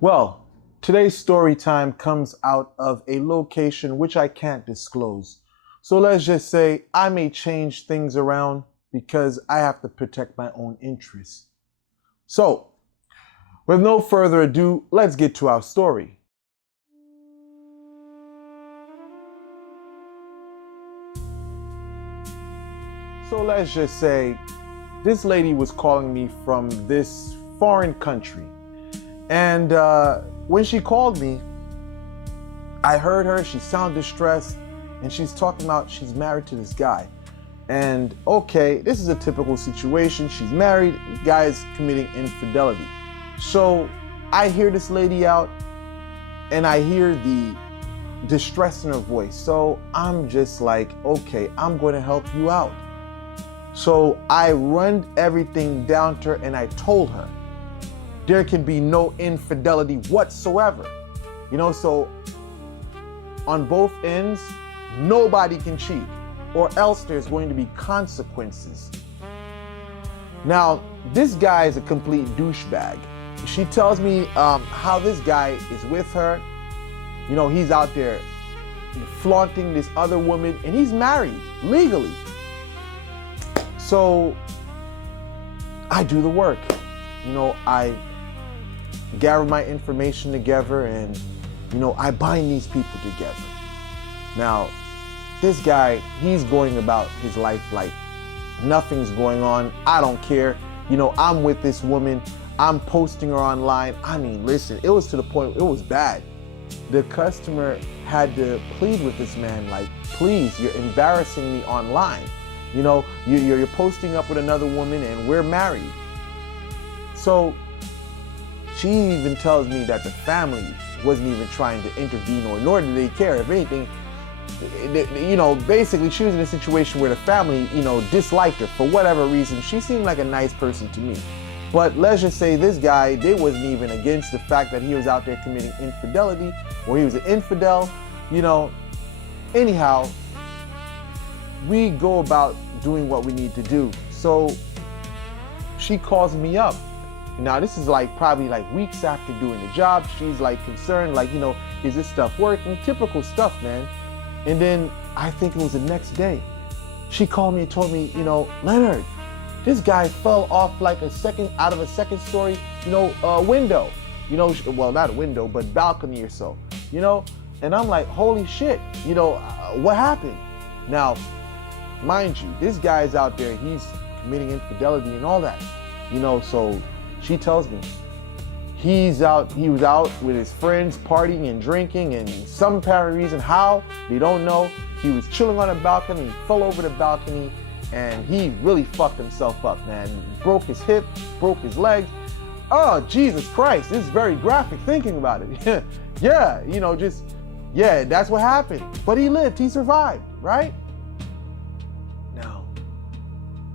Well, today's story time comes out of a location which I can't disclose. So let's just say I may change things around because I have to protect my own interests. So, with no further ado, let's get to our story. So let's just say this lady was calling me from this foreign country. And when she called me, I heard her, she sounded distressed, and she's talking about she's married to this guy. And okay, this is a typical situation. She's married, the guy is committing infidelity. So I hear this lady out and I hear the distress in her voice. So I'm just like, okay, I'm going to help you out. So I run everything down to her and I told her there can be no infidelity whatsoever. So on both ends, nobody can cheat, or else there's going to be consequences. Now, this guy is a complete douchebag. She tells me how this guy is with her. He's out there flaunting this other woman, and he's married legally. So I do the work. I gather my information together and, I bind these people together. Now, this guy, he's going about his life like nothing's going on. I don't care. I'm with this woman. I'm posting her online. I mean, listen, it was to the point, it was bad. The customer had to plead with this man, like, please, you're embarrassing me online. You're posting up with another woman and we're married. So she even tells me that the family wasn't even trying to intervene, or nor did they care. If anything, basically she was in a situation where the family, disliked her for whatever reason. She seemed like a nice person to me. But let's just say this guy, they wasn't even against the fact that he was out there committing infidelity, or he was an infidel, Anyhow, we go about doing what we need to do. So she calls me up. Now this is probably weeks after doing the job. She's concerned, is this stuff working? Typical stuff, man. And then I think it was the next day, she called me and told me, Leonard, this guy fell off out of a second story, window, well, not a window, but balcony or so, and I'm like, holy shit, what happened? Now, mind you, this guy's out there, he's committing infidelity and all that, so she tells me he was out with his friends partying and drinking, and some apparent reason how, they don't know, he was chilling on a balcony, he fell over the balcony, and he really fucked himself up, man. Broke his hip, broke his leg. Oh, Jesus Christ, this is very graphic thinking about it. Yeah, that's what happened. But he lived, he survived, right? Now,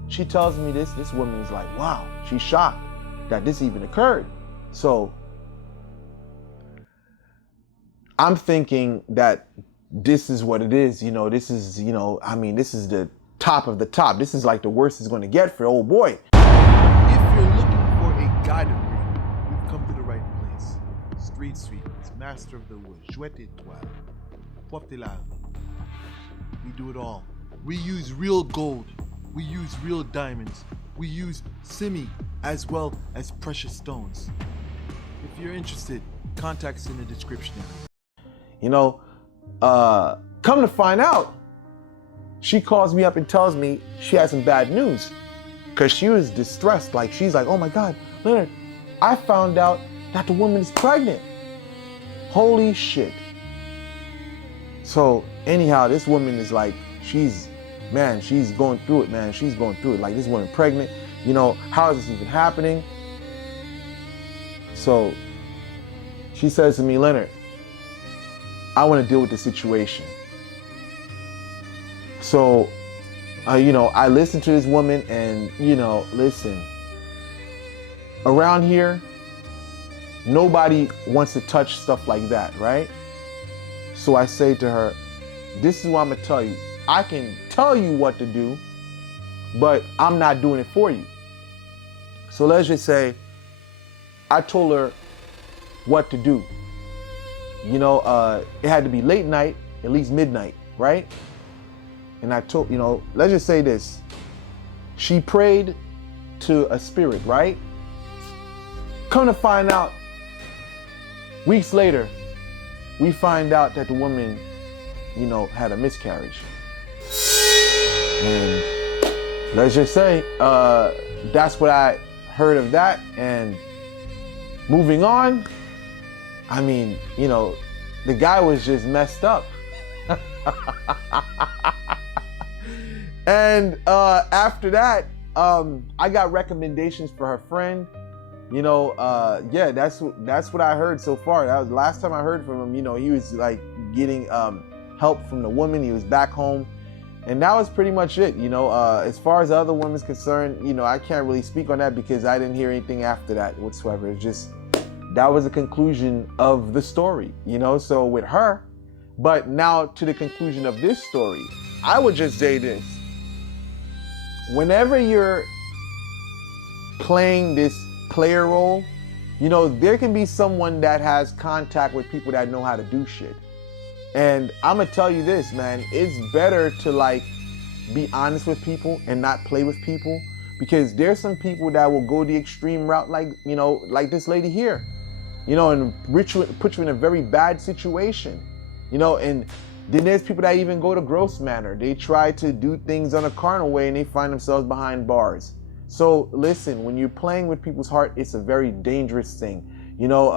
she tells me this woman is like, wow, she's shocked that this even occurred. So I'm thinking that this is what it is, this is, this is the top of the top. This is the worst it's going to get for old boy. If you're looking for a guided reading, you've come to the right place. Street Sweepers, Master of the Woods, Jouet Étoile, Porte l'Arme. We do it all. We use real gold. We use real diamonds. We use simi as well as precious stones. If you're interested, contact us in the description area. Come to find out, she calls me up and tells me she has some bad news, because she was distressed. She's like, oh my God, Leonard, I found out that the woman is pregnant. Holy shit. So anyhow, this woman is she's going through it, man. She's going through it. This woman pregnant, how is this even happening? So she says to me, Leonard, I want to deal with the situation. So, I listened to this woman and, listen, around here, nobody wants to touch stuff like that, right? So I say to her, this is what I'm going to tell you. I can tell you what to do, but I'm not doing it for you. So let's just say I told her what to do. You know, it had to be late night, at least midnight, right? And I told, you know, let's just say this. She prayed to a spirit, right? Come to find out, weeks later, we find out that the woman, you know, had a miscarriage. And let's just say, that's what I heard of that. And moving on, I mean, you know, the guy was just messed up. And after that, I got recommendations for her friend. You know, yeah, that's what I heard so far. That was the last time I heard from him. You know, he was like getting help from the woman. He was back home. And that was pretty much it. You know, as far as the other woman's concerned, you know, I can't really speak on that because I didn't hear anything after that whatsoever. It's just, that was the conclusion of the story, you know, so with her. But now to the conclusion of this story, I would just say this. Whenever you're playing this player role, you know, there can be someone that has contact with people that know how to do shit. And I'm gonna tell you this, man, it's better to like be honest with people and not play with people, because there's some people that will go the extreme route, like, you know, like this lady here, you know, and put you in a very bad situation, you know. And then there's people that even go to gross manner. They try to do things on a carnal way and they find themselves behind bars. So listen, when you're playing with people's heart, it's a very dangerous thing. You know,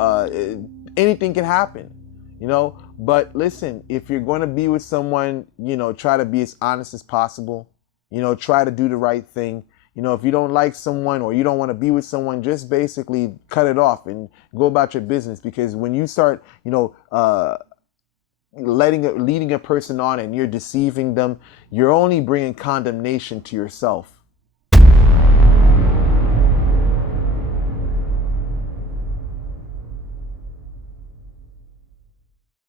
anything can happen, you know. But listen, if you're going to be with someone, you know, try to be as honest as possible. You know, try to do the right thing. You know, if you don't like someone or you don't want to be with someone, just basically cut it off and go about your business. Because when you start, you know, leading a person on and you're deceiving them, you're only bringing condemnation to yourself.